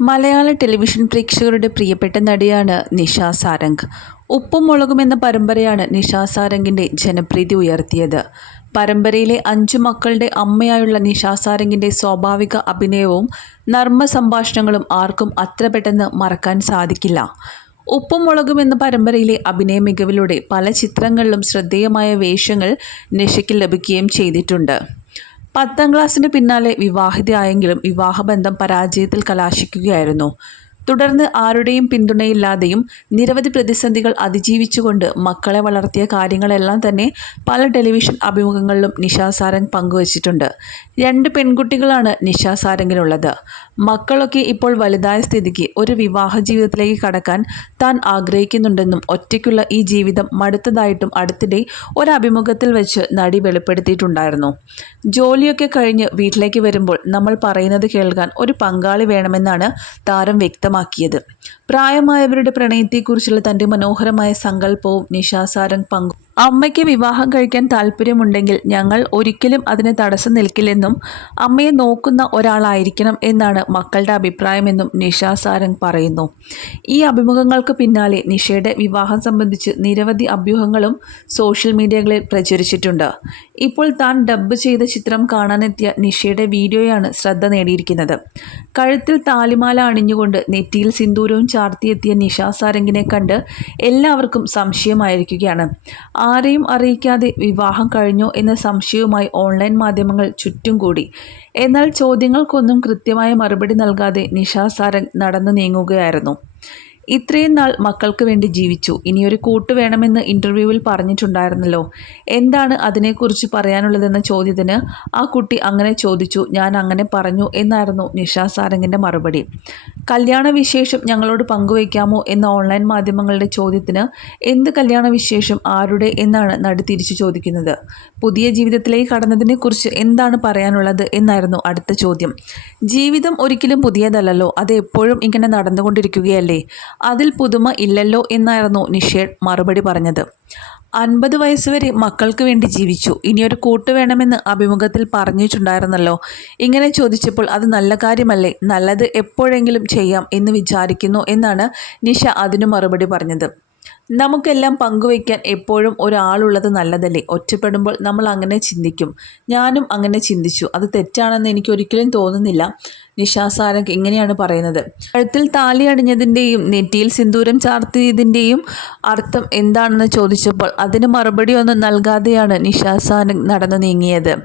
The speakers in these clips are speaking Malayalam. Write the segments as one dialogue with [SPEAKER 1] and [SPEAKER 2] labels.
[SPEAKER 1] മലയാള ടെലിവിഷൻ പ്രേക്ഷകരുടെ പ്രിയപ്പെട്ട നടിയാണ് നിഷ സാരംഗ്. ഉപ്പും മുളകും എന്ന പരമ്പരയാണ് നിഷ സാരംഗിന്റെ ജനപ്രീതി ഉയർത്തിയത്. പരമ്പരയിലെ അഞ്ചു മക്കളുടെ അമ്മയായുള്ള നിഷ സാരംഗിന്റെ സ്വാഭാവിക അഭിനയവും നർമ്മ സംഭാഷണങ്ങളും ആർക്കും അത്ര പെട്ടെന്ന് മറക്കാൻ സാധിക്കില്ല. ഉപ്പും മുളകും എന്ന പരമ്പരയിലെ അഭിനയ മികവിലൂടെ പല ചിത്രങ്ങളിലും ശ്രദ്ധേയമായ വേഷങ്ങൾ നിഷയ്ക്ക് ലഭിക്കുകയും ചെയ്തിട്ടുണ്ട്. പത്താം ക്ലാസ്സിന് പിന്നാലെ വിവാഹിതയായെങ്കിലും വിവാഹബന്ധം പരാജയത്തിൽ കലാശിക്കുകയായിരുന്നു. തുടർന്ന് ആരുടെയും പിന്തുണയില്ലാതെയും നിരവധി പ്രതിസന്ധികൾ അതിജീവിച്ചുകൊണ്ട് മക്കളെ വളർത്തിയ കാര്യങ്ങളെല്ലാം തന്നെ പല ടെലിവിഷൻ അഭിമുഖങ്ങളിലും നിഷാ സാരംഗ് പങ്കുവച്ചിട്ടുണ്ട്. രണ്ട് പെൺകുട്ടികളാണ് നിഷാ സാരംഗിനുള്ളത് മക്കളൊക്കെ ഇപ്പോൾ വലുതായ സ്ഥിതിക്ക് ഒരു വിവാഹ ജീവിതത്തിലേക്ക് കടക്കാൻ താൻ ആഗ്രഹിക്കുന്നുണ്ടെന്നും ഒറ്റയ്ക്കുള്ള ഈ ജീവിതം മടുത്തതായിട്ടും അടുത്തിടെ ഒരു അഭിമുഖത്തിൽ വെച്ച് നടി വെളിപ്പെടുത്തിയിട്ടുണ്ടായിരുന്നു. ജോലിയൊക്കെ കഴിഞ്ഞ് വീട്ടിലേക്ക് വരുമ്പോൾ നമ്മൾ പറയുന്നത് കേൾക്കാൻ ഒരു പങ്കാളി വേണമെന്നാണ് താരം വ്യക്തമാക്കുന്നത്. വ്യക്തമാക്കിയത്. പ്രായമായവരുടെ പ്രണയത്തെക്കുറിച്ചുള്ള തന്റെ മനോഹരമായ സങ്കല്പവും നിശാസാരംഗ് പങ്കു അമ്മയ്ക്ക് വിവാഹം കഴിക്കാൻ താല്പര്യമുണ്ടെങ്കിൽ ഞങ്ങൾ ഒരിക്കലും അതിന് തടസ്സം നിൽക്കില്ലെന്നും അമ്മയെ നോക്കുന്ന ഒരാളായിരിക്കണം എന്നാണ് മക്കളുടെ അഭിപ്രായമെന്നും നിഷ സാരംഗ് പറയുന്നു. ഈ അഭിമുഖങ്ങൾക്ക് പിന്നാലെ നിഷയുടെ വിവാഹം സംബന്ധിച്ച് നിരവധി അഭ്യൂഹങ്ങളും സോഷ്യൽ മീഡിയകളിൽ പ്രചരിച്ചിട്ടുണ്ട്. ഇപ്പോൾ താൻ ഡബ്ബ് ചെയ്ത ചിത്രം കാണാനെത്തിയ നിഷയുടെ വീഡിയോയാണ് ശ്രദ്ധ നേടിയിരിക്കുന്നത്. കഴുത്തിൽ താലിമാല അണിഞ്ഞുകൊണ്ട് നെറ്റിയിൽ സിന്ദൂരവും ചാർത്തിയെത്തിയ നിഷ സാരംഗിനെ കണ്ട് എല്ലാവർക്കും സംശയമായിരിക്കുകയാണ്. ആരെയും അറിയിക്കാതെ വിവാഹം കഴിഞ്ഞോ എന്ന സംശയവുമായി ഓൺലൈൻ മാധ്യമങ്ങൾ ചുറ്റും കൂടി. എന്നാൽ ചോദ്യങ്ങൾക്കൊന്നും കൃത്യമായ മറുപടി നൽകാതെ നിഷാ സാരംഗ് നടന്നു നീങ്ങുകയായിരുന്നു. ഇത്രയും നാൾ മക്കൾക്ക് വേണ്ടി ജീവിച്ചു. ഇനിയൊരു കൂട്ട് വേണമെന്ന് ഇന്റർവ്യൂവിൽ പറഞ്ഞിട്ടുണ്ടായിരുന്നല്ലോ. എന്താണ് അതിനെക്കുറിച്ച് പറയാനുള്ളതെന്ന ചോദ്യത്തിന് ആ കുട്ടി അങ്ങനെ ചോദിച്ചു ഞാൻ അങ്ങനെ പറഞ്ഞു എന്നായിരുന്നു നിഷാ സാരംഗിന്റെ മറുപടി. കല്യാണ വിശേഷം ഞങ്ങളോട് പങ്കുവയ്ക്കാമോ എന്ന ഓൺലൈൻ മാധ്യമങ്ങളുടെ ചോദ്യത്തിന് എന്ത് കല്യാണ വിശേഷം ആരുടെ എന്നാണ് നടി തിരിച്ചു ചോദിക്കുന്നത്. പുതിയ ജീവിതത്തിലേക്ക് കടന്നതിനെക്കുറിച്ച് എന്താണ് പറയാനുള്ളത് എന്നായിരുന്നു അടുത്ത ചോദ്യം. ജീവിതം ഒരിക്കലും പുതിയതല്ലല്ലോ. അത് എപ്പോഴും ഇങ്ങനെ നടന്നുകൊണ്ടിരിക്കുകയല്ലേ? അതിൽ പുതുമ ഇല്ലല്ലോ എന്നായിരുന്നു നിഷേഡ് മറുപടി പറഞ്ഞത്. അൻപത് വയസ്സുവരെ മക്കൾക്ക് വേണ്ടി ജീവിച്ചു. ഇനിയൊരു കൂട്ട് വേണമെന്ന് അഭിമുഖത്തിൽ പറഞ്ഞിട്ടുണ്ടായിരുന്നല്ലോ. ഇങ്ങനെ ചോദിച്ചപ്പോൾ അത് നല്ല കാര്യമല്ലേ? നല്ലത് എപ്പോഴെങ്കിലും ചെയ്യാം എന്ന് വിചാരിക്കുന്നു എന്നാണ് നിഷ അതിനു മറുപടി പറഞ്ഞത്. നമുക്കെല്ലാം പങ്കുവയ്ക്കാൻ എപ്പോഴും ഒരാളുള്ളത് നല്ലതല്ലേ? ഒറ്റപ്പെടുമ്പോൾ നമ്മൾ അങ്ങനെ ചിന്തിക്കും. ഞാനും അങ്ങനെ ചിന്തിച്ചു. അത് തെറ്റാണെന്ന് എനിക്ക് ഒരിക്കലും തോന്നുന്നില്ല. നിഷാസാരംഗ് ഇങ്ങനെയാണ് പറയുന്നത്. കഴുത്തിൽ താലി അണിഞ്ഞതിന്റെയും നെറ്റിയിൽ സിന്ദൂരം ചാർത്തിയതിന്റെയും അർത്ഥം എന്താണെന്ന് ചോദിച്ചപ്പോൾ അതിന് മറുപടി ഒന്നും നൽകാതെയാണ് നിഷാസാരംഗ് നടന്നു നീങ്ങിയത്.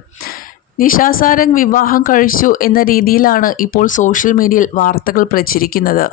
[SPEAKER 1] നിഷാസാരംഗ് വിവാഹം കഴിച്ചു എന്ന രീതിയിലാണ് ഇപ്പോൾ സോഷ്യൽ മീഡിയയിൽ വാർത്തകൾ പ്രചരിക്കുന്നത്.